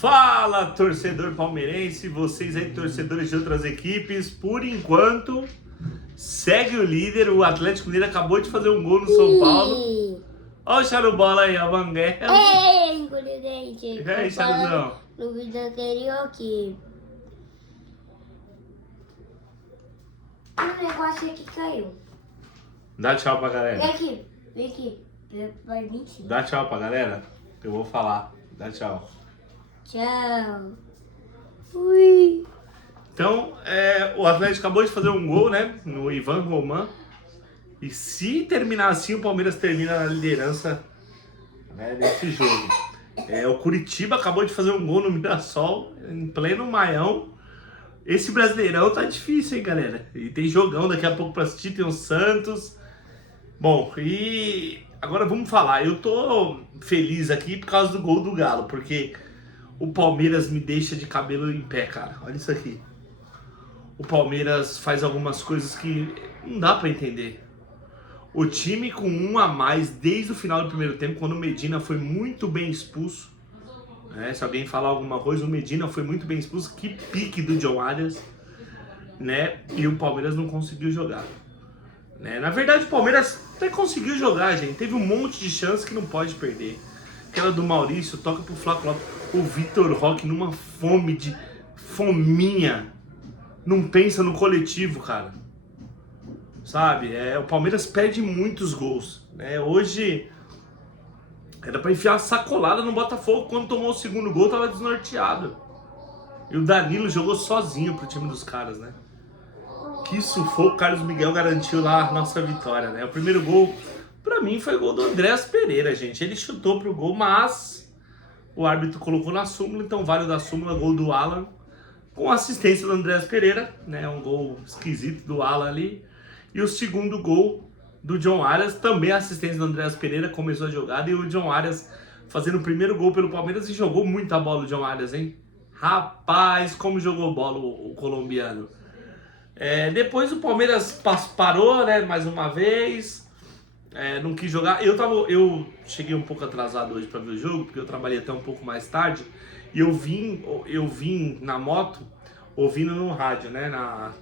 Fala, torcedor palmeirense, vocês aí, torcedores de outras equipes. Por enquanto, segue o líder. O Atlético Mineiro acabou de fazer um gol no São Paulo. Olha o Charubola aí, a Banguela. Ei, gente. E aí, Charuzão? No vídeo anterior que o negócio aqui caiu. Dá tchau pra galera. Vem aqui. Vai mentir. Dá tchau pra galera. Eu vou falar. Dá tchau. Tchau. Fui. Então, o Atlético acabou de fazer um gol, né? No Ivan Roman. E se terminar assim, o Palmeiras termina na liderança, né, desse jogo. O Curitiba acabou de fazer um gol no Mirassol, em pleno Maião. Esse Brasileirão tá difícil, hein, galera? E tem jogão daqui a pouco pra assistir, tem o Santos. Bom, e agora vamos falar. Eu tô feliz aqui por causa do gol do Galo, porque o Palmeiras me deixa de cabelo em pé, cara. Olha isso aqui. O Palmeiras faz algumas coisas que não dá pra entender. O time com um a mais desde o final do primeiro tempo, quando o Medina foi muito bem expulso. Né? Se alguém falar alguma coisa, o Medina foi muito bem expulso. Que pique do John Arias. Né? E o Palmeiras não conseguiu jogar. Né? Na verdade, o Palmeiras até conseguiu jogar, gente. Teve um monte de chance que não pode perder. Aquela do Maurício, toca pro Flávio Lopes. O Vitor Roque numa fominha. Não pensa no coletivo, cara. Sabe? O Palmeiras perde muitos gols. Né? Hoje era pra enfiar a sacolada no Botafogo. Quando tomou o segundo gol, tava desnorteado. E o Danilo jogou sozinho pro time dos caras, né? Que sufoco, o Carlos Miguel garantiu lá a nossa vitória, né? O primeiro gol, pra mim, foi o gol do Andréas Pereira, gente. Ele chutou pro gol, mas o árbitro colocou na súmula, então vale da súmula, gol do Alan, com assistência do Andréas Pereira, né? Um gol esquisito do Alan ali. E o segundo gol do John Arias, também a assistência do Andréas Pereira, começou a jogada. E o John Arias fazendo o primeiro gol pelo Palmeiras, e jogou muita bola o John Arias, hein? Rapaz, como jogou bola o colombiano. Depois o Palmeiras parou, né, mais uma vez. Não quis jogar. Eu cheguei um pouco atrasado hoje para ver o jogo, porque eu trabalhei até um pouco mais tarde. E eu vim na moto, ouvindo no rádio, né, na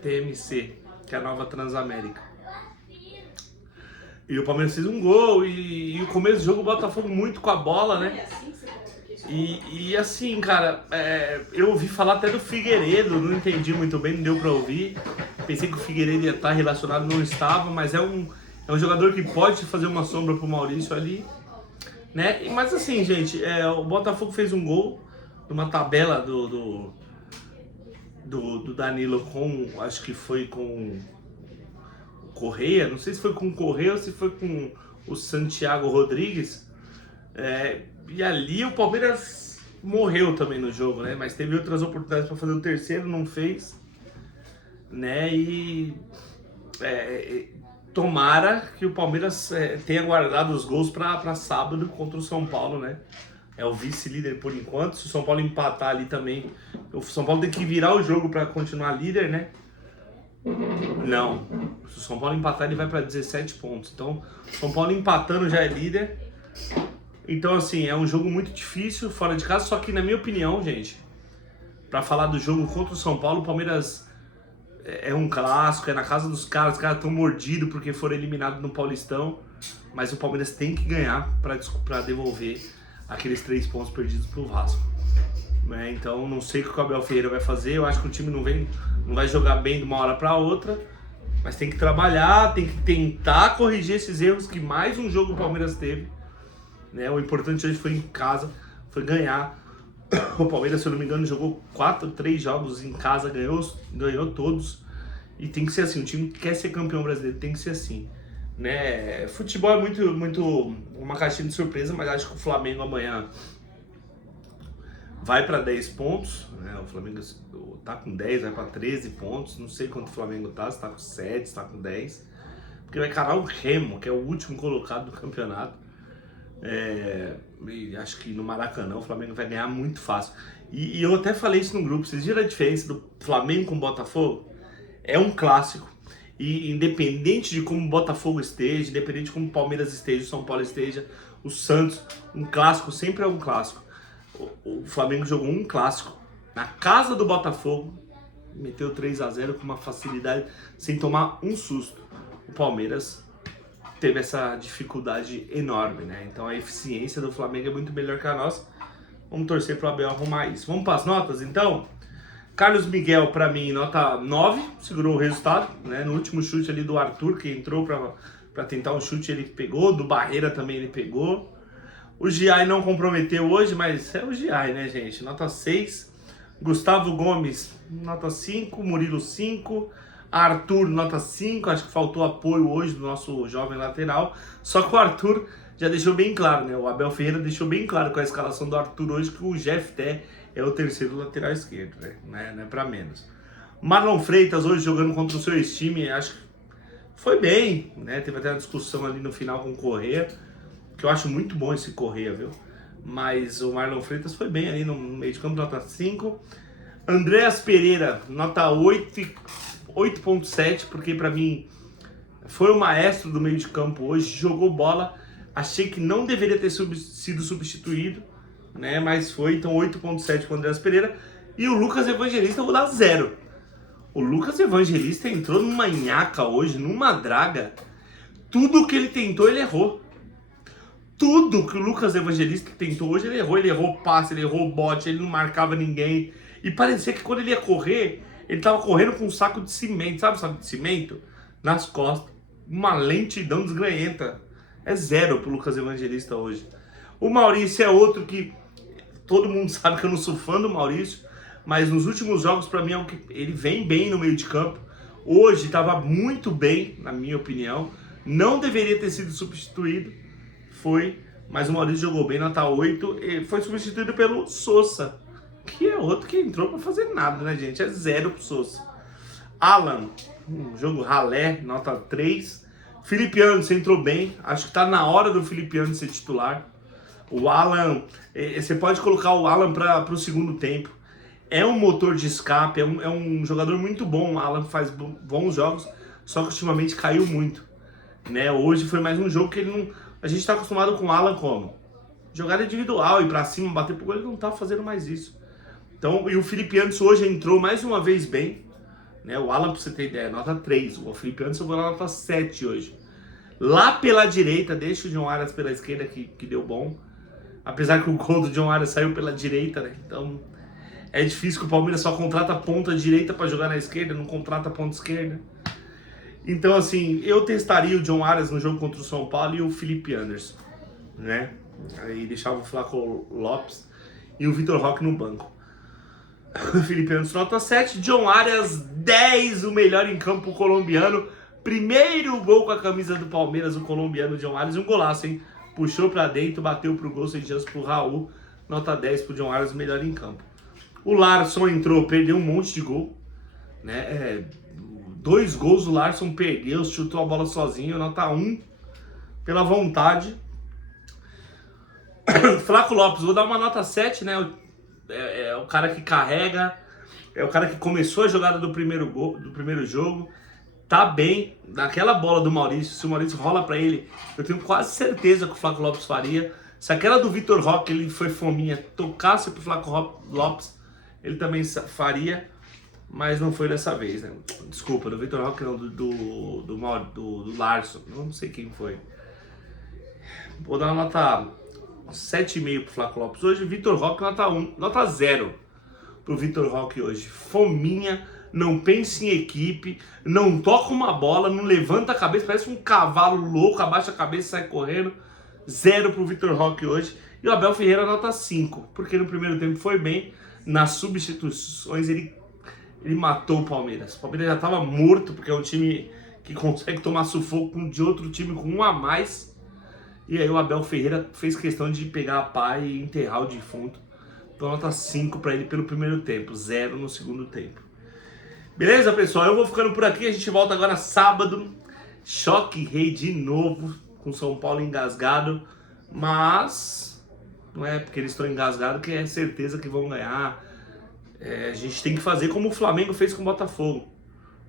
TMC, que é a nova Transamérica. E o Palmeiras fez um gol, e o começo do jogo o Botafogo muito com a bola, né? E assim, cara, eu ouvi falar até do Figueiredo, não entendi muito bem, não deu pra ouvir. Pensei que o Figueiredo ia estar relacionado, não estava, mas é um jogador que pode fazer uma sombra pro Maurício ali, né? Mas assim, gente, o Botafogo fez um gol numa tabela do Danilo com, acho que foi com o Correia, não sei se foi com o Correia ou se foi com o Santiago Rodrigues. E ali o Palmeiras morreu também no jogo, né? Mas teve outras oportunidades para fazer o terceiro, não fez, né? E tomara que o Palmeiras tenha guardado os gols para sábado contra o São Paulo, né? É o vice-líder por enquanto. Se o São Paulo empatar ali também, o São Paulo tem que virar o jogo para continuar líder, né? Não. Se o São Paulo empatar, ele vai para 17 pontos. Então, o São Paulo empatando já é líder. Então, assim, é um jogo muito difícil fora de casa. Só que, na minha opinião, gente, para falar do jogo contra o São Paulo, o Palmeiras é um clássico, é na casa dos caras. Os caras estão mordidos porque foram eliminados no Paulistão. Mas o Palmeiras tem que ganhar para devolver aqueles 3 pontos perdidos pro Vasco. Então, não sei o que o Abel Ferreira vai fazer. Eu acho que o time não vai jogar bem de uma hora para outra. Mas tem que trabalhar, tem que tentar corrigir esses erros que mais um jogo o Palmeiras teve. Né? O importante hoje foi em casa, foi ganhar. O Palmeiras, se eu não me engano, jogou 3 jogos em casa, ganhou todos. E tem que ser assim, o time que quer ser campeão brasileiro tem que ser assim. Né? Futebol é muito uma caixinha de surpresa, mas acho que o Flamengo amanhã vai para 10 pontos. Né? O Flamengo tá com 10, vai para 13 pontos. Não sei quanto o Flamengo tá, se tá com 7, se tá com 10. Porque vai encarar o Remo, que é o último colocado do campeonato. E acho que no Maracanã o Flamengo vai ganhar muito fácil. E eu até falei isso no grupo. Vocês viram a diferença do Flamengo com o Botafogo? É um clássico. E independente de como o Botafogo esteja, independente de como o Palmeiras esteja, o São Paulo esteja, o Santos, um clássico sempre é um clássico. O Flamengo jogou um clássico na casa do Botafogo, meteu 3-0 com uma facilidade, sem tomar um susto. O Palmeiras teve essa dificuldade enorme, né? Então a eficiência do Flamengo é muito melhor que a nossa. Vamos torcer pro Abel arrumar isso. Vamos para as notas, então? Carlos Miguel, para mim, nota 9, segurou o resultado, né? No último chute ali do Arthur, que entrou para tentar um chute, ele pegou, do Barreira também ele pegou. O Giai não comprometeu hoje, mas é o Giai, né, gente? Nota 6. Gustavo Gomes, nota 5. Murilo, 5. Arthur, nota 5. Acho que faltou apoio hoje do nosso jovem lateral. Só que o Arthur já deixou bem claro, né? O Abel Ferreira deixou bem claro com a escalação do Arthur hoje que o Jeff Té é o terceiro lateral esquerdo, né? Não é pra menos. Marlon Freitas hoje jogando contra o seu time, acho que foi bem, né? Teve até uma discussão ali no final com o Correa, que eu acho muito bom esse Correa, viu? Mas o Marlon Freitas foi bem ali no meio de campo, nota 5. Andréas Pereira, nota 8.7, porque pra mim foi o maestro do meio de campo hoje, jogou bola. Achei que não deveria ter sido substituído, né? Mas foi, então 8.7 com o Andréas Pereira. E o Lucas Evangelista eu vou dar 0. O Lucas Evangelista entrou numa nhaca hoje, numa draga. Tudo que ele tentou, ele errou. Tudo que o Lucas Evangelista tentou hoje, ele errou. Ele errou passe, ele errou bote, ele não marcava ninguém. E parecia que quando ele ia correr, ele tava correndo com um saco de cimento, sabe o saco de cimento? Nas costas. Uma lentidão desgranhenta. É 0 pro Lucas Evangelista hoje. O Maurício é outro que todo mundo sabe que eu não sou fã do Maurício, mas nos últimos jogos, pra mim, é o que ele vem bem no meio de campo. Hoje estava muito bem, na minha opinião. Não deveria ter sido substituído. Foi, mas o Maurício jogou bem, nota 8. E foi substituído pelo Sousa, que é outro que entrou pra fazer nada, né, gente? É 0 pro Sousa. Alan, jogo ralé, nota 3. Felipe Anderson entrou bem. Acho que tá na hora do Felipe Anderson ser titular. O Alan, você pode colocar o Alan para o segundo tempo. É um motor de escape, é um jogador muito bom. O Alan faz bons jogos, só que ultimamente caiu muito, né? Hoje foi mais um jogo que ele não... A gente tá acostumado com o Alan como jogada individual, ir para cima, bater pro gol, ele não tá fazendo mais isso. Então, e o Felipe Anderson hoje entrou mais uma vez bem, né? O Alan, pra você ter ideia, nota 3. O Felipe Anderson foi lá nota 7 hoje. Lá pela direita, deixa o John Arias pela esquerda que deu bom. Apesar que o gol do John Arias saiu pela direita, né? Então é difícil que o Palmeiras só contrata a ponta direita para jogar na esquerda, não contrata a ponta esquerda. Então, assim, eu testaria o John Arias no jogo contra o São Paulo e o Felipe Anderson, né? Aí deixava o Flaco Lopes e o Vitor Roque no banco. O Felipe Anderson nota 7, John Arias 10, o melhor em campo colombiano. Primeiro gol com a camisa do Palmeiras, o colombiano John Arias, um golaço, hein? Puxou pra dentro, bateu pro gol, sem chance pro Raul. Nota 10 pro John Arias, melhor em campo. O Larson entrou, perdeu um monte de gol, né? 2 gols o Larson perdeu, chutou a bola sozinho, nota 1 pela vontade. Flaco Lopes, vou dar uma nota 7, né? É o cara que carrega, é o cara que começou a jogada do primeiro gol, do primeiro jogo. Tá bem, naquela bola do Maurício, se o Maurício rola pra ele, eu tenho quase certeza que o Flaco Lopes faria. Se aquela do Vitor Roque, ele foi fominha, tocasse pro Flaco Lopes, ele também faria, mas não foi dessa vez, né? Desculpa, do Vitor Roque não, do Larson, não sei quem foi. Vou dar uma nota 7,5 pro Flaco Lopes hoje. Vitor Roque, nota 1, nota 0 pro Vitor Roque hoje. Fominha, não pensa em equipe, não toca uma bola, não levanta a cabeça, parece um cavalo louco, abaixa a cabeça e sai correndo. 0 pro Vitor Roque hoje. E o Abel Ferreira nota 5, porque no primeiro tempo foi bem, nas substituições ele matou o Palmeiras. O Palmeiras já estava morto, porque é um time que consegue tomar sufoco de outro time com um a mais. E aí o Abel Ferreira fez questão de pegar a pá e enterrar o defunto. Então nota 5 para ele pelo primeiro tempo, 0 no segundo tempo. Beleza, pessoal? Eu vou ficando por aqui. A gente volta agora sábado. Choque Rei de novo, com São Paulo engasgado. Mas não é porque eles estão engasgados que é certeza que vão ganhar. A gente tem que fazer como o Flamengo fez com o Botafogo.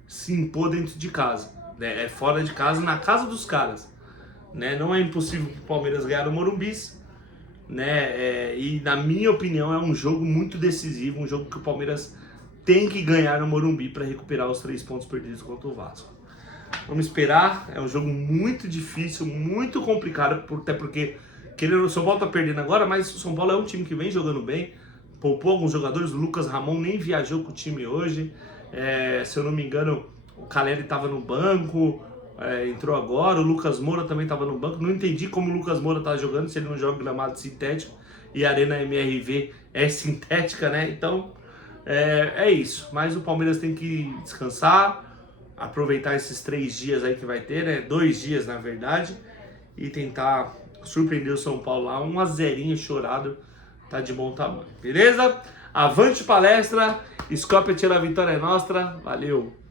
Se impor dentro de casa. É fora de casa, na casa dos caras. Né? Não é impossível o Palmeiras ganhar o Morumbi. né? E na minha opinião é um jogo muito decisivo, um jogo que o Palmeiras tem que ganhar no Morumbi para recuperar os 3 pontos perdidos contra o Vasco. Vamos esperar, é um jogo muito difícil, muito complicado, até porque o São Paulo tá perdendo agora, mas o São Paulo é um time que vem jogando bem, poupou alguns jogadores, o Lucas Ramon nem viajou com o time hoje, se eu não me engano o Caleri estava no banco, entrou agora, o Lucas Moura também estava no banco, não entendi como o Lucas Moura tá jogando, se ele não joga gramado sintético, e a Arena MRV é sintética, né? Então é isso, mas o Palmeiras tem que descansar, aproveitar esses 3 dias aí que vai ter, né? 2 dias na verdade, e tentar surpreender o São Paulo lá, 1-0 chorado, tá de bom tamanho, beleza? Avante palestra, Scopete la vitória é nossa, valeu!